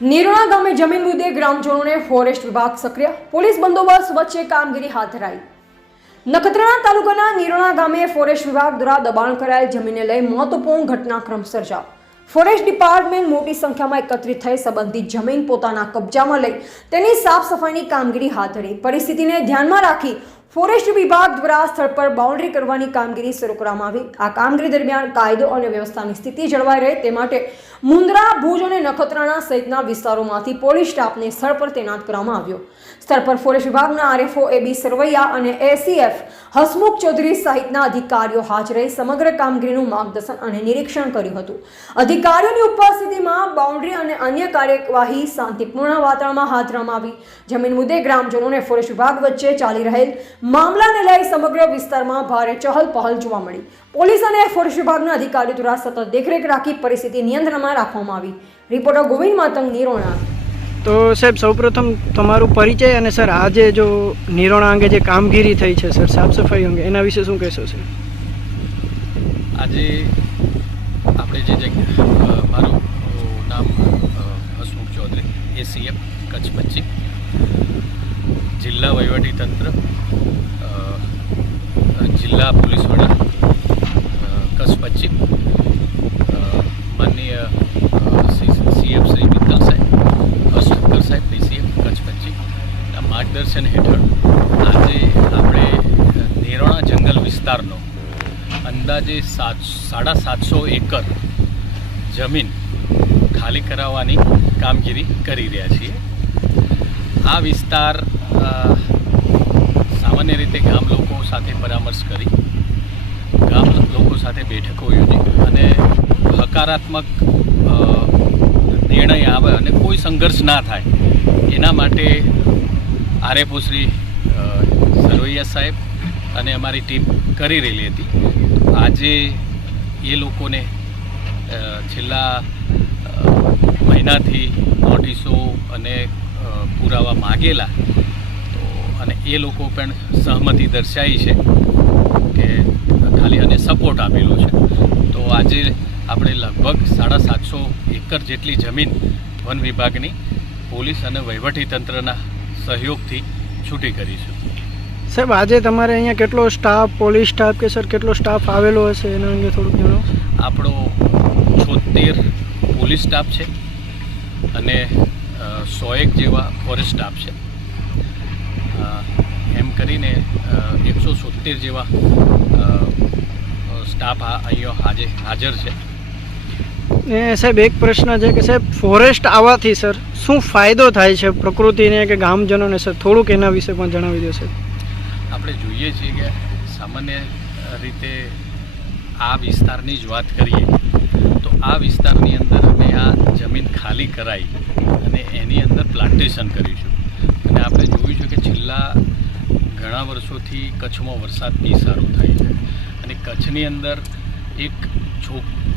નિરોણા ગામે જમીન મુદ્દે ગ્રામજનોને ફોરેસ્ટ વિભાગ સક્રિય, પોલીસ બંદોબસ્ત વચ્ચે કામગીરી હાથ ધરાઈ। નખત્રાણા તાલુકાના નિરોણા ગામે ફોરેસ્ટ વિભાગ દ્વારા દબાણ કરાયેલ જમીનને લઈ મહત્વપૂર્ણ ઘટનાક્રમ સર્જાયો। ફોરેસ્ટ ડિપાર્ટમેન્ટ મોટી સંખ્યામાં એકત્રિત થઈ સંબંધિત જમીન પોતાના કબજામાં લઈ તેની સાફ સફાઈની કામગીરી હાથ ધરી। પરિસ્થિતિને ધ્યાનમાં રાખી ફોરેસ્ટ વિભાગ દ્વારા સ્થળ પર બાઉન્ડ્રી કરવાની કામગીરી શરૂ કરવામાં આવી। આ કામગીરી દરમિયાન કાયદો અને વ્યવસ્થાની સ્થિતિ જળવાઈ રહે તે માટે મુન્દ્રા, ભુજ અને નખત્રાણા સહિતના વિસ્તારોમાંથી પોલીસ સ્ટાફને સ્થળ પર તૈનાત કરવામાં આવ્યો। સ્થળ પર ફોરેસ્ટ વિભાગના આરએફઓ AB સરવૈયા અને એસીએફ હસમુખ ચૌધરી સહિતના અધિકારીઓ હાજર રહી સમગ્ર કામગીરીનું માર્ગદર્શન અને નિરીક્ષણ કર્યું હતું। અધિકારીઓની ઉપસ્થિતિમાં બાઉન્ડ્રી અને અન્ય કાર્યવાહી શાંતિપૂર્ણ વાતાવરણમાં હાથ ધરવામાં આવી। જમીન મુદ્દે ગ્રામજનોને ફોરેસ્ટ વિભાગ વચ્ચે ચાલી રહેલ મામલાને લઈ સમગ્ર વિસ્તારમાં ભારે ચહલ-પહલ જોવા મળી। પોલીસ અને ફોરેસ્ટ વિભાગના અધિકારીઓ દ્વારા સતત દેખરેખ રાખી પરિસ્થિતિ નિયંત્રણમાં રાખવામાં આવી। રિપોર્ટર ગોવિંદ માતંગ, નિરોણા। તો સાહેબ સૌપ્રથમ તમારું પરિચય અને સર આજે જો નિરોણા અંગે જે કામગીરી થઈ છે સર સાફ સફાઈ અંગે એના વિશે શું કહેશો સર? આજે આપણે જે મારું નામ હસમુખ ચૌધરી, એસીએફ કચ્છ પશ્ચિમ, જિલ્લા વહીવટીતંત્ર, જિલ્લા પોલીસ વડા કચ્છ પશ્ચિમ, માનનીય સીએમ શ્રી મિત્તલ સાહેબ, ઠક્કર સાહેબ, ડીસીએમ કચ્છ પશ્ચિમના માર્ગદર્શન હેઠળ આજે આપણે નિરોણા જંગલ વિસ્તારનો અંદાજે 750 એકર જમીન ખાલી કરાવવાની કામગીરી કરી રહ્યા છીએ। આ વિસ્તાર સામાન્ય રીતે ગામ લોકો સાથે પરામર્શ કરી, ગામ લોકો સાથે બેઠકો યોજી અને હકારાત્મક નિર્ણય આવે અને કોઈ સંઘર્ષ ના થાય એના માટે આરએફઓ શ્રી સરવૈયા સાહેબ અને અમારી ટીમ કરી રહેલી હતી। આજે એ લોકોને છેલ્લા મહિનાથી નોટિસો અને પુરાવા માગેલા તો અને એ લોકો પણ સહમતિ દર્શાવી છે કે ખાલી અને સપોર્ટ આપેલો છે। તો આજે આપણે લગભગ 750 એકર જેટલી જમીન વન વિભાગની, પોલીસ અને વહીવટીતંત્રના સહયોગથી છૂટી કરીશું। સાહેબ આજે તમારે અહીંયા કેટલો સ્ટાફ, પોલીસ સ્ટાફ કે સર કેટલો સ્ટાફ આવેલો હશે એના અંગે થોડુંક જણાવો। આપણો 76 પોલીસ સ્ટાફ છે અને 101 જેવા ફોરેસ્ટ સ્ટાફ છે, એમ કરીને 170 જેવા સ્ટાફ અહીંયા હાજર છે। ને સાહેબ એક પ્રશ્ન છે કે સાહેબ ફોરેસ્ટ આવવાથી સર શું ફાયદો થાય છે પ્રકૃતિને કે ગામજનોને સર થોડુંક એના વિશે પણ જણાવી દો સર। આપણે જોઈએ છીએ કે સામાન્ય રીતે આ વિસ્તારની જ વાત કરીએ તો આ વિસ્તારની અંદર અમે આ જમીન ખાલી કરાવી અને એની અંદર પ્લાન્ટેશન કરીશું। અને આપણે જોયું છે કે છેલ્લા ઘણા વર્ષોથી કચ્છમાં વરસાદ બી સારો થાય છે અને કચ્છની અંદર એક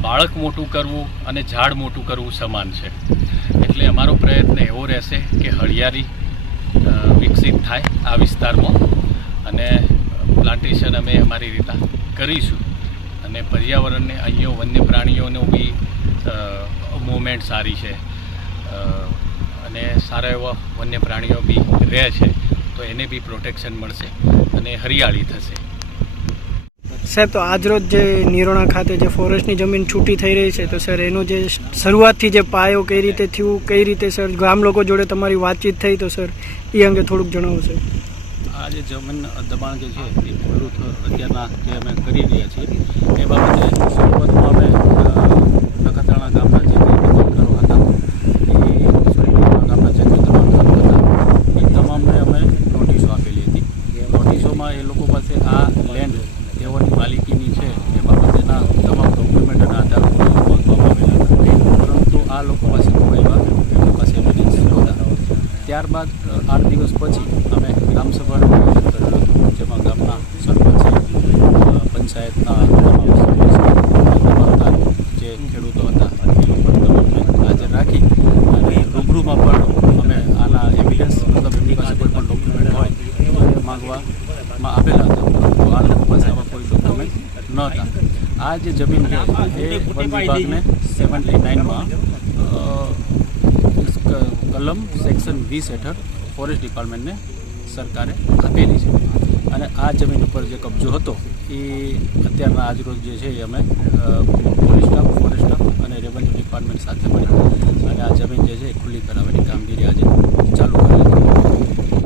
બાળક મોટું કરવું અને ઝાડ મોટું કરવું સમાન છે। એટલે અમારો પ્રયત્ન એવો રહેશે કે હરિયાળી વિકસિત થાય આ વિસ્તારમાં અને પ્લાન્ટેશન અમે અમારી રીતે કરીશું અને પર્યાવરણને અહીંયા વન્ય પ્રાણીઓનો બી મૂવમેન્ટ સારી છે અને સારા એવા વન્ય પ્રાણીઓ બી રહે છે તો એને બી પ્રોટેક્શન મળશે અને હરિયાળી થશે। સાહેબ તો આજરોજ જે નિરોણા ખાતે જે ફોરેસ્ટની જમીન છૂટી થઈ રહી છે તો સર એનું જે શરૂઆતથી જે પાયો કઈ રીતે થયું, કઈ રીતે સર ગામ લોકો જોડે તમારી વાતચીત થઈ તો સર એ અંગે થોડુંક જણાવો સર। આ જે જમીન દબાણ જે છે એ ખુલ્લું અત્યારના જે અમે કરી રહ્યા છીએ એ બાબતે શરૂઆતમાં અમે નખત્રાણા ગામના જે દબાણકારો હતા ગામના જે દબાણકારો હતા એ તમામને અમે નોટિસો આપેલી હતી। નોટિસોમાં એ લોકો પાસે આ લેન્ડ તેઓની માલિકીની છે એ બાબતેના તમામ ડોક્યુમેન્ટ અને આધારો માંગવામાં આવેલા હતા, પરંતુ આ લોકો પાસે કોઈ એવા એમની પાસે એવિડન્સ નહોતા। ત્યારબાદ 8 દિવસ પછી અમે ગ્રામસભાનું આયોજન કરેલું હતું, જેમાં ગામના સરપંચ, પંચાયતના તમામ જે ખેડૂતો હતા એ લોકો તમામને હાજર રાખી અને રૂબરૂમાં પણ અમે આના એવિડન્સ મતલબ એમની પાસે કોઈ પણ ડોક્યુમેન્ટ હોય માંગવામાં આપેલા હતા, પરંતુ આ લોકો પાસે આવા કોઈ ડોક્યુમેન્ટ નહોતા। આ જે જમીન છે એ વન વિભાગને 79માં કલમ સેક્શન 20 હેઠળ ફોરેસ્ટ ડિપાર્ટમેન્ટને સરકારે આપેલી છે અને આ જમીન ઉપર જે કબજો હતો એ અત્યારના આજરોજ જે છે એ અમે પોલીસ સ્ટાફ ફોરેસ્ટ સ્ટાફ અને રેવન્યુ ડિપાર્ટમેન્ટ સાથે મળી અને આ જમીન જે છે એ ખુલ્લી કરાવવાની કામગીરી આજે